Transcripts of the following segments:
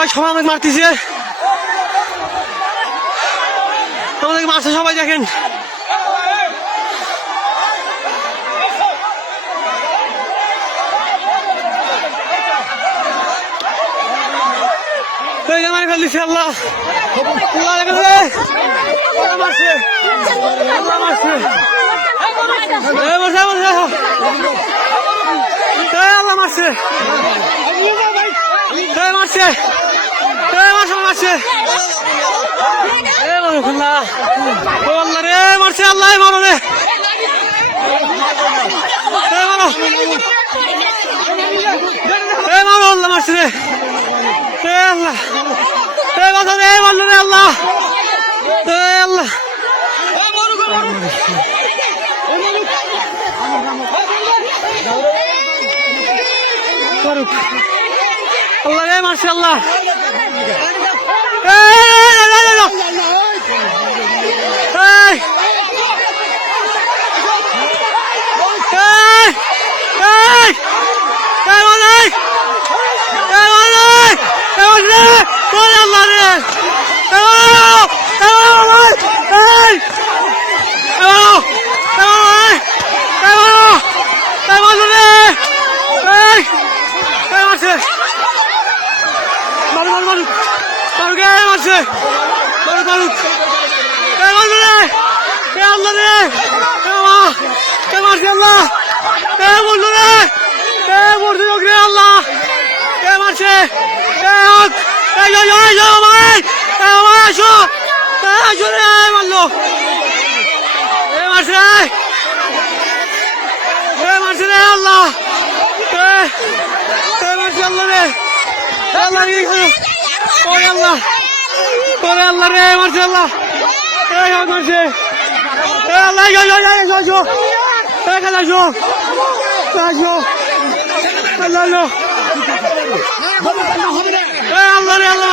ভাই সবাই আমাকে মারতেছে। আমাদেরকে মারছে সবাই দেখেন। মারে আল্লাহ। আল্লাহ মারছে। মারছে। এ মারো আল্লাহ ও আল্লাহ রে, মারছে আল্লাহ, মারো রে। মারো। এ মারো, আল্লাহ মারছে রে। এ আল্লাহ। এ বাঁচা রে, মারলো রে আল্লাহ। এ আল্লাহ। আল্লাহ রে, মারছে Maruk Maruk Maruk Maruk Maruk Maruk Maruk আসো। আসো রে মারলো। এ, মারছে রে। মারছে রে, আল্লাহ। মারছে আল্লাহ রে। আল্লাহ রে ওরে আল্লাহ।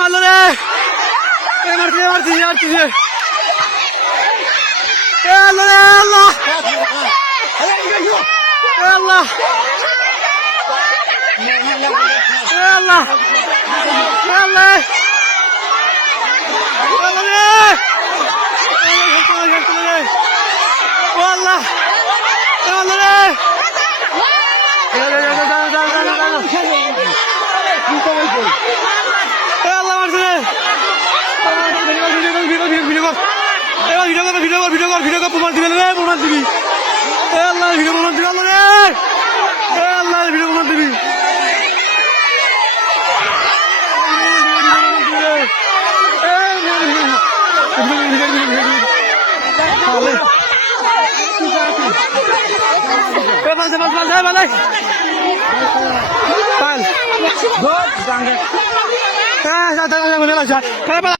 মারলো রে এ মারছি মারছি মারছি আল্লাহ রে আল্লাহ আল্লাহ আল্লাহ আল্লাহ আল্লাহ রে আল্লাহ রে আল্লাহ মারছে ভিডিও কর ভিডিও কর ভিডিও কর ভিডিও কর প্রমাণ দিবি রে প্রমাণ দিবি এ আল্লাহ ভিডিও প্রমাণ দিবি আল্লাহ রে এ আল্লাহ ভিডিও প্রমাণ দিবি Vamos, vamos, vamos, vamos. 带了。我日哎奶奶下我下来下来来下来下